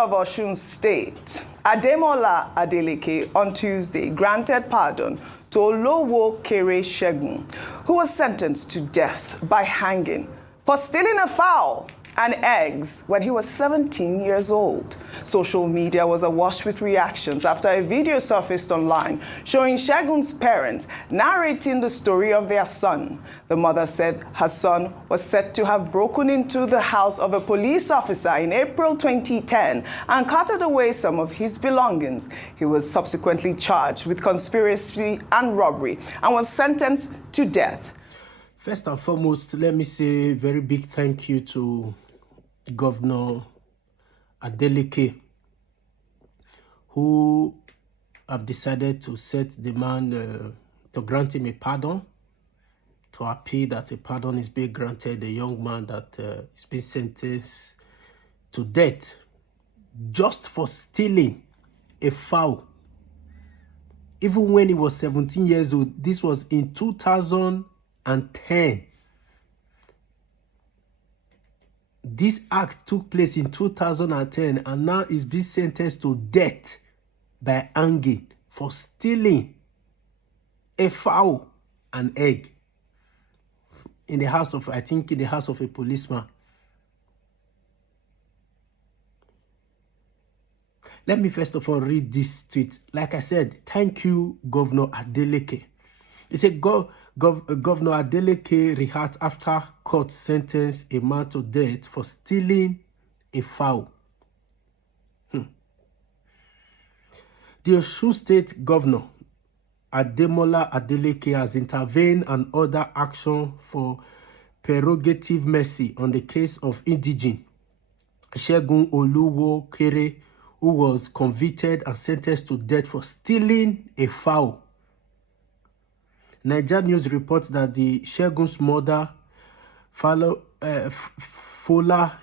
of Osun State, Ademola Adeleke, on Tuesday granted pardon to Olowo Kere Segun, who was sentenced to death by hanging for stealing a fowl and eggs when he was 17 years old. Social media was awash with reactions after a video surfaced online showing Segun's parents narrating the story of their son. The mother said her son was said to have broken into the house of a police officer in April 2010 and carted away some of his belongings. He was subsequently charged with conspiracy and robbery and was sentenced to death. First and foremost, let me say a very big thank you to Governor Adeleke, who have decided to set the man, to grant him a pardon, to appeal that a pardon is being granted a young man that is being sentenced to death just for stealing a fowl. Even when he was 17 years old, this was in 2010. This act took place in 2010 and now is being sentenced to death by hanging for stealing a fowl and egg in the house of, I think, in the house of a policeman. Let me first of all read this tweet. Like I said, thank you, Governor Adeleke. He said, Governor Adeleke react after court sentenced a man to death for stealing a fowl. The Osun State Governor, Ademola Adeleke, has intervened and ordered action for prerogative mercy on the case of indigene Segun Olowo Kere, who was convicted and sentenced to death for stealing a fowl. Nigeria News reports that the Segun's mother, Fowl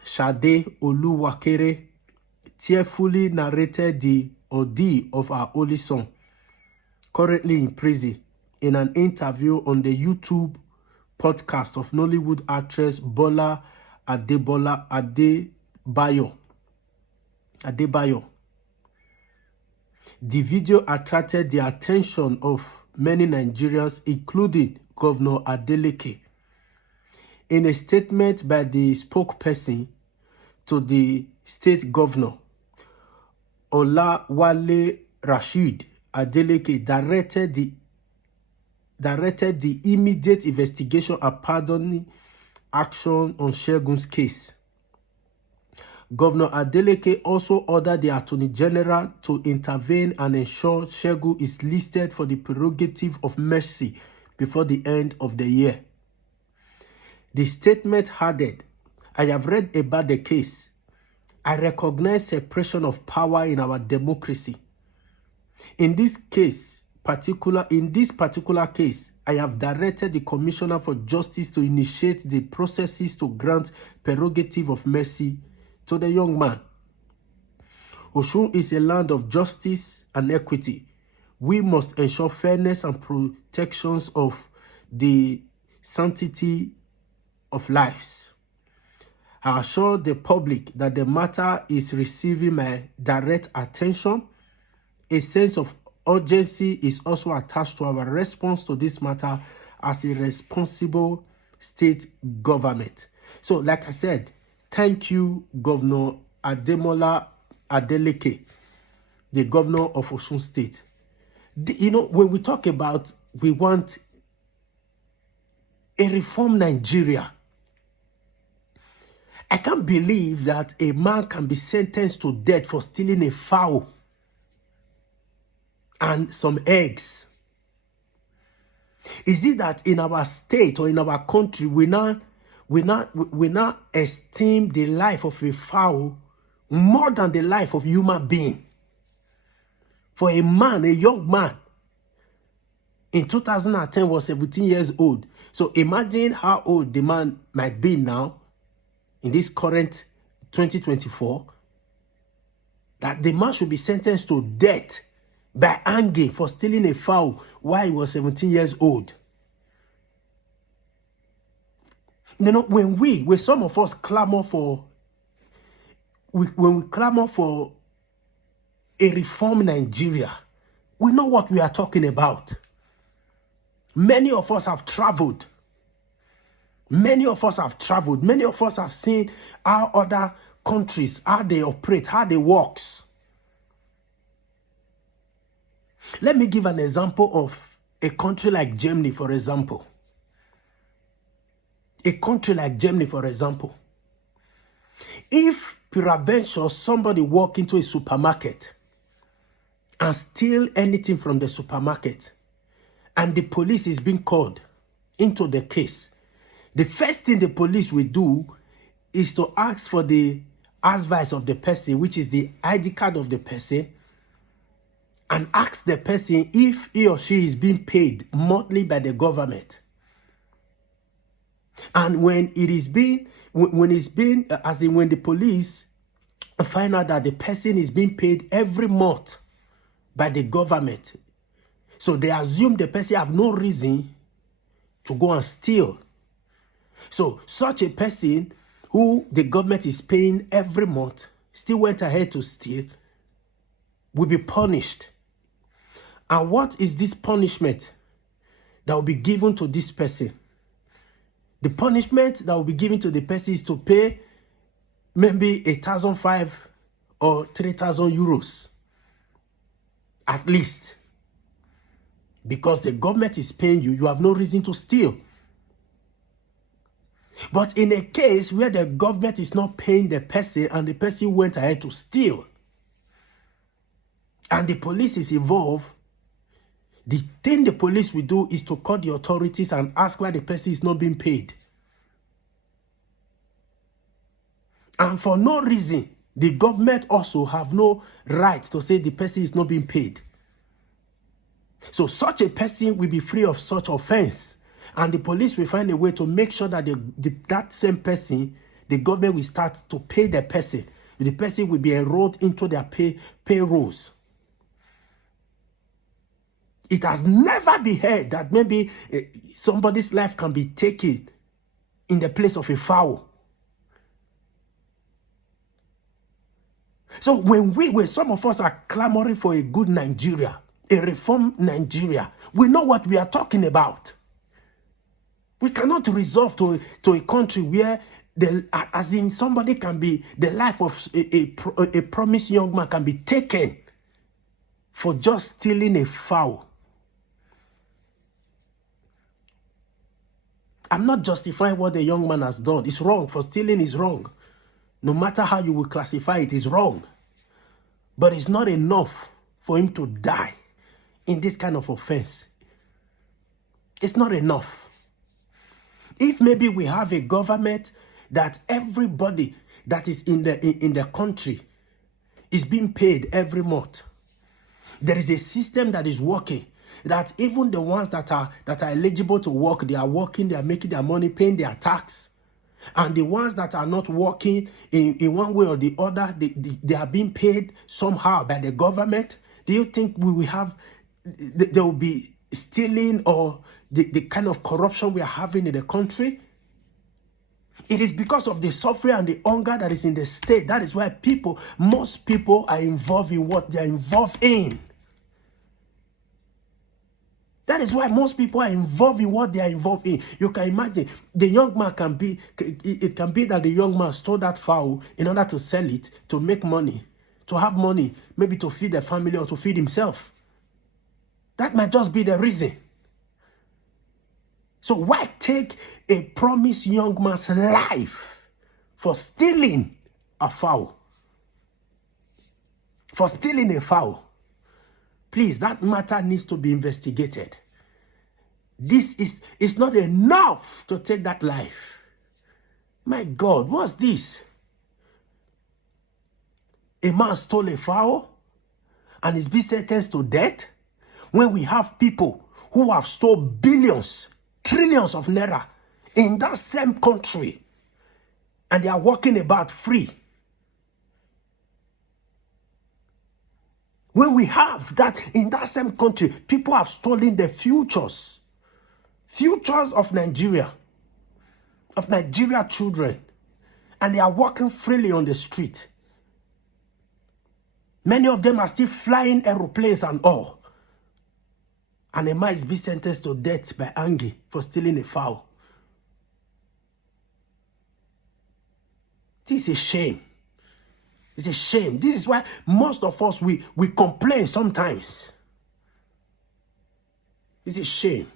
Shade Oluwakere, tearfully narrated the ordeal of her only son, currently in prison, in an interview on the YouTube podcast of Nollywood actress Bola Adebayo. The video attracted the attention of many Nigerians, including Governor Adeleke. In a statement by the spokesperson to the state governor, Olawale Rasheed, Adeleke directed the immediate investigation and pardoning action on Segun's case. Governor Adeleke also ordered the Attorney General to intervene and ensure Segun is listed for the prerogative of mercy before the end of the year. The statement added, I have read about the case. I recognize separation of power in our democracy. In this particular case, I have directed the Commissioner for Justice to initiate the processes to grant prerogative of mercy to the young man. Osun is a land of justice and equity. We must ensure fairness and protections of the sanctity of lives. I assure the public that the matter is receiving my direct attention. A sense of urgency is also attached to our response to this matter as a responsible state government. So, like I said, thank you, Governor Ademola Adeleke, the governor of Osun State. You know, when we talk about we want a reformed Nigeria, I can't believe that a man can be sentenced to death for stealing a fowl and some eggs. Is it that in our state or in our country we now esteem the life of a fowl more than the life of a human being? For a man, a young man, in 2010 was 17 years old. So imagine how old the man might be now in this current 2024, that the man should be sentenced to death by hanging for stealing a fowl while he was 17 years old. You know, when some of us clamor for when we clamor for a reform Nigeria, we know what we are talking about. Many of us have traveled. Many of us have traveled. Many of us have seen how other countries, how they operate, how they work. Let me give an example of a country like Germany, for example. A country like Germany, for example. If peradventure somebody walk into a supermarket and steal anything from the supermarket, and the police is being called into the case, the first thing the police will do is to ask for the advice of the person, which is the ID card of the person, and ask the person if he or she is being paid monthly by the government. And when the police find out that the person is being paid every month by the government, so they assume the person have no reason to go and steal. So such a person who the government is paying every month still went ahead to steal will be punished. And what is this punishment that will be given to this person? The punishment that will be given to the person is to pay maybe 1,500 or 3,000 euros at least. Because the government is paying you, you have no reason to steal. But in a case where the government is not paying the person and the person went ahead to steal, and the police is involved, the thing the police will do is to call the authorities and ask why the person is not being paid. And for no reason, the government also have no right to say the person is not being paid. So such a person will be free of such offense. And the police will find a way to make sure that that same person, the government will start to pay the person. The person will be enrolled into their payrolls. It has never been heard that maybe somebody's life can be taken in the place of a fowl. So when some of us are clamoring for a good Nigeria, a reformed Nigeria, we know what we are talking about. We cannot resolve to a country where somebody can be, the life of a promised young man can be taken for just stealing a fowl. I'm not justifying what the young man has done. It's wrong. For stealing is wrong. No matter how you will classify it, it's wrong. But it's not enough for him to die in this kind of offense. It's not enough. If maybe we have a government that everybody that is in the country is being paid every month, there is a system that is working, that even the ones that are eligible to work, they are working, they are making their money, paying their tax. And the ones that are not working in one way or the other, they are being paid somehow by the government. Do you think we will have, there will be stealing or the kind of corruption we are having in the country? It is because of the suffering and the hunger that is in the state. That is why most people are involved in what they are involved in. That is why most people are involved in what they are involved in. You can imagine, the young man it can be that the young man stole that fowl in order to sell it, to make money, to have money, maybe to feed the family or to feed himself. That might just be the reason. So why take a promised young man's life for stealing a fowl? For stealing a fowl. Please, that matter needs to be investigated. It's not enough to take that life. My God, what's this? A man stole a fowl and is being sentenced to death when we have people who have stolen billions, trillions of naira in that same country and they are walking about free. When we have that in that same country, people have stolen the futures of Nigeria children, and they are walking freely on the street. Many of them are still flying aeroplanes and all. And a man is being sentenced to death by Angie for stealing a fowl. This is a shame. It's a shame. This is why most of us, we complain sometimes. It's a shame.